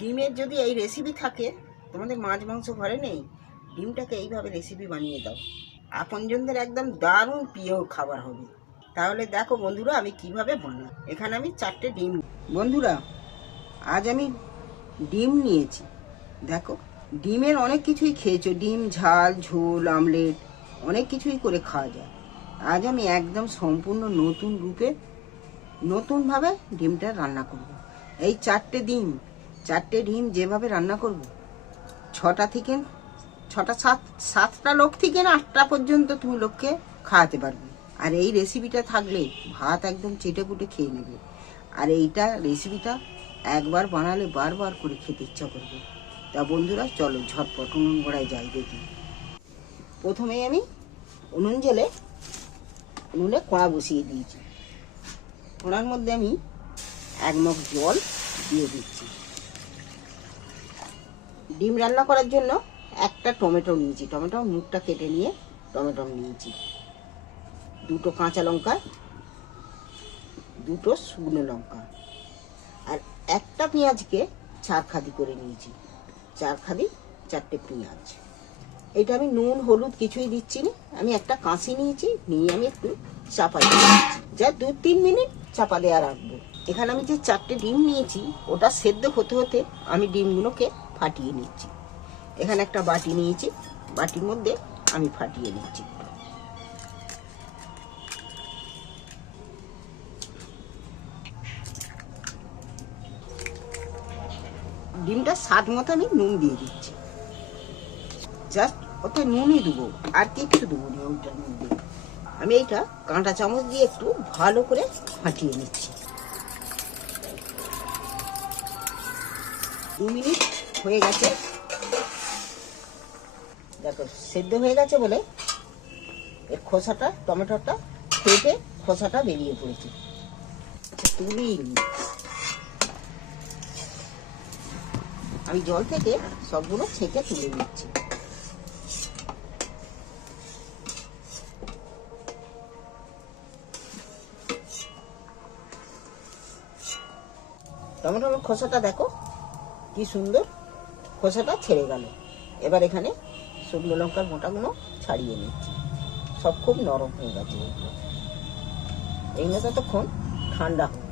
ডিমের যদি এই রেসিপি থাকে, তোমাদের মাছ মাংস ঘরে নেই, ডিমটাকে এইভাবে রেসিপি বানিয়ে দাও, আপনজনদের একদম দারুণ প্রিয় খাবার হবে। তাহলে দেখো বন্ধুরা আমি কিভাবে বানাই। এখানে আমি 4টে ডিম। বন্ধুরা আজ আমি ডিম নিয়েছি। দেখো, ডিমের অনেক কিছুই খেয়েছো, ডিম ঝাল, ঝোল, আমলেট, অনেক কিছুই করে খাওয়া যায়। আজ আমি একদম সম্পূর্ণ নতুন রূপে নতুনভাবে ডিমটা রান্না করব। এই 4টে ডিম যেভাবে রান্না করব, 7টা লোক থেকে না 8টা পর্যন্ত তুমি লোককে খাওয়াতে পারবে। আর এই রেসিপিটা থাকলে ভাত একদম চেটেপুটে খেয়ে নেবে। আর এইটা রেসিপিটা একবার বানালে বারবার করে খেতে ইচ্ছা করবে। তা বন্ধুরা চলো ঝটপট উনুন গড়ায় যাই দেখি। প্রথমেই আমি উনুনে কড়া বসিয়ে দিয়েছি। কড়ার মধ্যে আমি 1 মগ জল দিয়ে দিচ্ছি। ডিম রান্না করার জন্য একটা টমেটো নিয়েছি, টমেটোর মুখটা কেটে নিয়ে টমেটো নিয়েছি। 2টো কাঁচা লঙ্কা, 2টো শুকনো লঙ্কা, আর একটা পেঁয়াজকে 4 খাদি করে নিয়েছি। 4 খাদি 4টে পেঁয়াজ। এটা আমি নুন হলুদ কিছুই দিচ্ছি না। আমি একটা কাঁচি নিয়েছি, নিয়ে আমি একটু চাপা দিয়ে দিচ্ছি, যা 2-3 মিনিট চাপা দেওয়া রাখবো। এখানে আমি যে 4টে ডিম নিয়েছি, ওটা সেদ্ধ হতে হতে আমি ডিমগুলোকে ফাটিয়ে নিচ্ছি। এখানে একটা বাটি নিয়েছি, বাটির মধ্যে আমি ফাটিয়ে নিচ্ছি। ডিমটা স্বাদ মতো আমি নুন দিয়ে দিচ্ছি। জাস্ট ওতে নুনই দেবো, আর কিচ্ছু দেবো না। ওইটার মধ্যে আমি এইটা কাঁটা চামচ দিয়ে একটু ভালো করে ফাটিয়ে নিচ্ছি। 2 মিনিট হয়ে গেছে। দেখো সেদ্ধ হয়ে গেছে বলে এর খোসাটা, টমেটোটা ফেটে খোসাটা বেরিয়ে পড়েছে। আচ্ছা তুলি আমি জল থেকে সবগুলো ছেঁকে তুলে নিচ্ছি। টমেটোর খোসাটা দেখো কি সুন্দর খোসাটা ছেড়ে গেল। এবার এখানে শুকনো লঙ্কার মোটাগুলো ছাড়িয়ে নিচ্ছি। সব খুব নরম হয়ে গেছে। এই না ততক্ষণ ঠান্ডা হোক।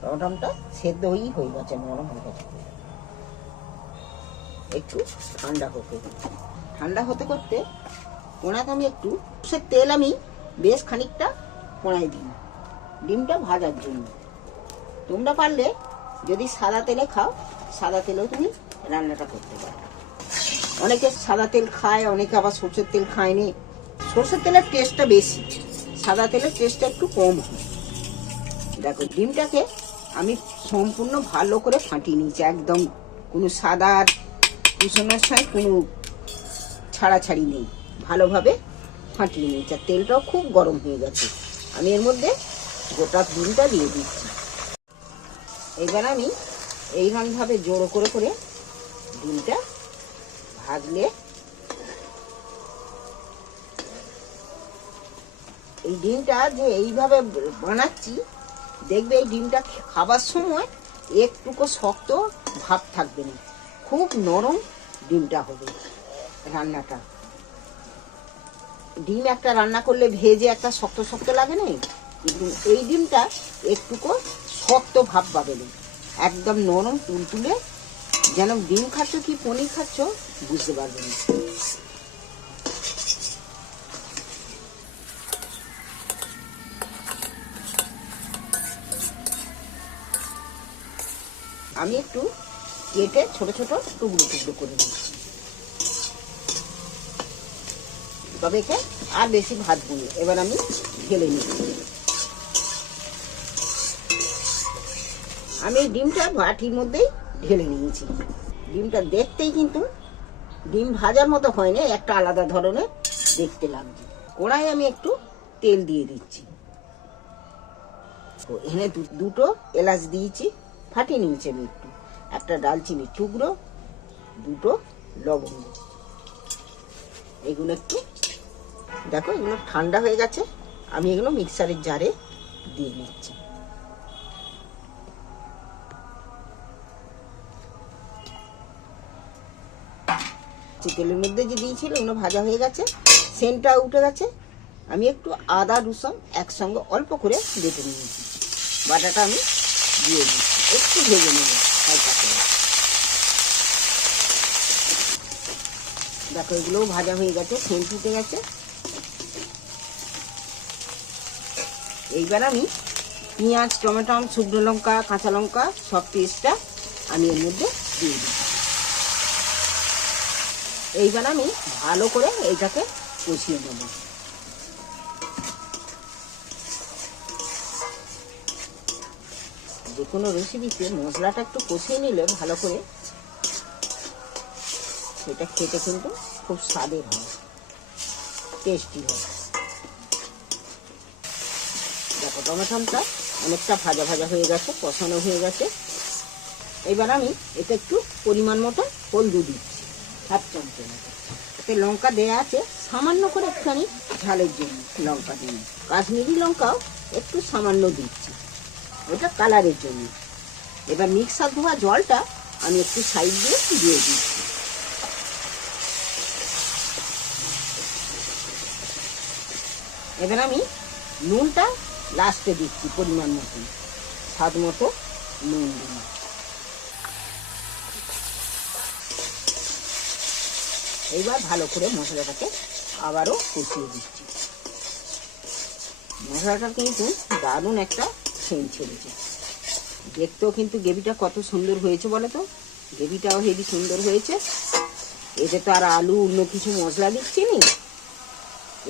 টমেটোটা সেদ্ধ হয়ে গেছে, নরম হয়ে গেছে। একটু ঠান্ডা হোক। ঠান্ডা হতে করতে কোনাতে আমি একটু সে তেল আমি বেশ খানিকটা কোনায় দিই ডিমটা ভাজার জন্য। তোমরা পারলে যদি সাদা তেলে খাও, সাদা তেলেও তুমি রান্নাটা করতে পারো। অনেকে সাদা তেল খায়, অনেকে আবার সরষের তেল খায় নি। সরষের তেলের টেস্টটা বেশি, সাদা তেলের টেস্টটা একটু কম হয়। দেখো ডিমটাকে আমি সম্পূর্ণ ভালো করে ফাটিয়ে নিয়েছি। একদম কোনো সাদা কুসুমের সময় কোনো ছাড়াছাড়ি নেই, ভালোভাবে ফাটিয়ে নিয়েছি। আর তেলটাও খুব গরম হয়ে গেছে। আমি এর মধ্যে গোটা ডিমটা দিয়ে দিচ্ছি। এবার আমি এইরকমভাবে জোড়ো করে করে ডিমটা ভাজলে, এই ডিমটা যে এইভাবে বানাচ্ছি, দেখবে এই ডিমটা খাবার সময় একটুকু শক্ত ভাব থাকবে না, খুব নরম ডিমটা হবে রান্নাটা। ডিম একটা রান্না করলে ভেজে একটা শক্ত শক্ত লাগে না, কিন্তু এই ডিমটা একটুকু শক্ত ভাব পাবে না, একদম নরম তুলতুলে, যেন ডিম খাচ্ছ কি পনির খাচ্ছ বুঝতে পারবে না। আমি একটু কেটে ছোট ছোট টুকরো টুকরো করে নিচ্ছি। তবে একে আর বেশি ভাজবো না। এবার আমি ঢেলে নিচ্ছি। আমি এই ডিমটা বাটির মধ্যেই ঢেলে নিয়েছি। ডিমটা দেখতেই কিন্তু ডিম ভাজার মতো হয় না, একটা আলাদা ধরনের দেখতে লাগছে। কড়াই আমি একটু তেল দিয়ে দিচ্ছি। এখানে 2টো এলাচ দিয়েছি, ফাটিয়ে নিয়েছি আমি একটু। একটা ডালচিনির টুকরো, 2টো লবঙ্গ। এগুলো একটু দেখো, এগুলো ঠান্ডা হয়ে গেছে। আমি এগুলো মিক্সারের জারে দিয়ে নিচ্ছি। তেলের মধ্যে যে দিয়েছিল ওগুলো ভাজা হয়ে গেছে, সেন্টটা উঠে গেছে। আমি একটু আদা রসুন একসঙ্গে অল্প করে বেটে নিয়েছি, বাটাটা আমি দিয়ে দিচ্ছি, একটু ভেজে নেব হালকা করে। দেখো এগুলোও ভাজা হয়ে গেছে, সেন্ট উঠে গেছে। এইবার আমি পেঁয়াজ, টমেটো, শুকনো লঙ্কা, কাঁচা লঙ্কা সব পেস্টটা আমি এর মধ্যে দিয়ে দিচ্ছি। এইবার আমি ভালো করে এইটাকে কষিয়ে নেব। যে কোনো রেসিপিতে মশলাটা একটু কষিয়ে নিলে ভালো করে সেটা খেতে কিন্তু খুব স্বাদের হয়, টেস্টি হয়। দেখো টমেটোটা অনেকটা ভাজা ভাজা হয়ে গেছে, কষানো হয়ে গেছে। এবার আমি এতে একটু পরিমাণ মতো হলুদ দিচ্ছি, 1/2 চামচের মতো। এতে লঙ্কা দেওয়া আছে সামান্য করে একটুখানি ঝালের জন্য লঙ্কা দিন, কাশ্মীরি লঙ্কাও একটু সামান্য দিচ্ছি, ওটা কালারের জন্য। এবার মিক্সার ধোয়া জলটা আমি একটু সাইড দিয়ে দিয়ে দিচ্ছি। এবার আমি নুনটা লাস্টে দিচ্ছি পরিমাণ মতো, স্বাদ মতো নুন দিন। এইবার ভালো করে মশলাটাকে আবারও কষিয়ে দিচ্ছি। মশলাটা কিন্তু দারুণ একটা সেন্ট ছেড়েছে, দেখতেও কিন্তু গ্রেভিটা কত সুন্দর হয়েছে বলো তো, গ্রেভিটাও হেবি সুন্দর হয়েছে। এতে তো আর আলু অন্য কিছু মশলা দিচ্ছি নি।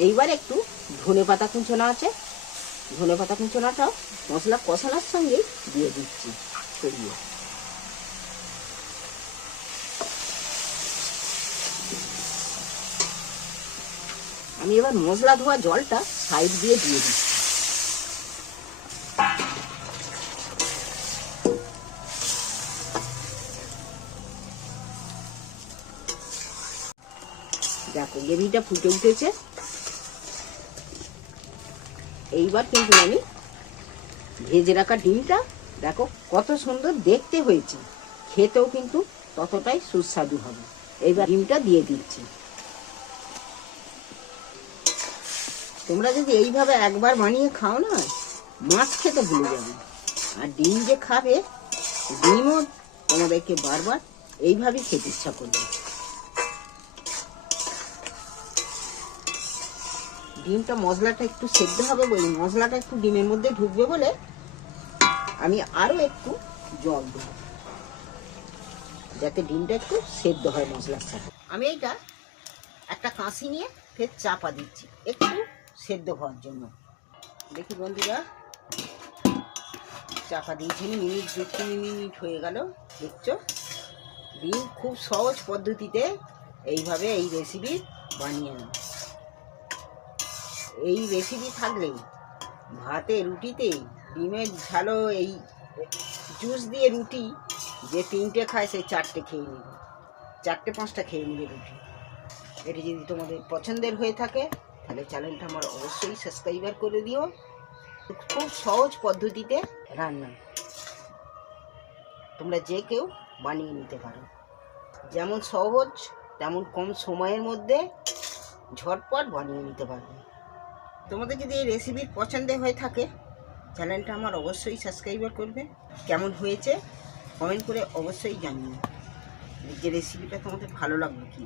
এইবার একটু ধনেপাতা কুচোনা আছে, ধনেপাতা কুচোনাটাও মশলা কষানোর সঙ্গে দিয়ে দিচ্ছি ছড়িয়ে। আমি এবার মশলা ধোয়া জলটা সাইড দিয়ে দিয়ে দিচ্ছি। দেখো গ্রেভিটা ফুটে উঠেছে। এইবার কিন্তু আমি ভেজে রাখা ডিমটা দেখো কত সুন্দর দেখতে হয়েছে, খেতেও কিন্তু ততটাই সুস্বাদু হবে। এইবার ডিমটা দিয়ে দিচ্ছি। তোমরা যদি এইভাবে একবার বানিয়ে খাও না, মাছ খেতে ভুলে যাবে। আর ডিম যে খাবে, ডিমও তোমাদেরকে বারবার এইভাবেই খেতে ইচ্ছা করবে। ডিমটা মশলাটা একটু সেদ্ধ হবে বলে, মশলাটা একটু ডিমের মধ্যে ঢুকবে বলে আমি আরো একটু জল দেব, যাতে ডিমটা একটু সেদ্ধ হয় মশলার সাথে। আমি এইটা একটা কাঁচি নিয়ে ফের চাপা দিচ্ছি একটু সেদ্ধ হওয়ার জন্য। দেখি বন্ধুরা, চাপা দিয়েছি মিনিট 2-3 মিনিট হয়ে গেল। দেখছো ডিম খুব সহজ পদ্ধতিতে এইভাবে এই রেসিপি বানিয়ে নাও। এই রেসিপি থাকলে ভাতে, রুটিতে ডিমের ঝালো এই জুস দিয়ে রুটি যে 3টে খায় সেই 4টে খেয়ে নেবে, 4টে-5টা খেয়ে নেবে রুটি। এটি যদি তোমাদের পছন্দের হয়ে থাকে তাহলে চ্যানেলটা আমার অবশ্যই সাবস্ক্রাইবার করে দিও। খুব সহজ পদ্ধতিতে রান্না, তোমরা যে কেউ বানিয়ে নিতে পারো। যেমন সহজ তেমন কম সময়ের মধ্যে ঝটপট বানিয়ে নিতে পারবে। তোমাদের যদি এই রেসিপির পছন্দের হয়ে থাকে চ্যানেলটা আমার অবশ্যই সাবস্ক্রাইবার করবে। কেমন হয়েছে কমেন্ট করে অবশ্যই জানিও যে রেসিপিটা তোমাদের ভালো লাগলো কি।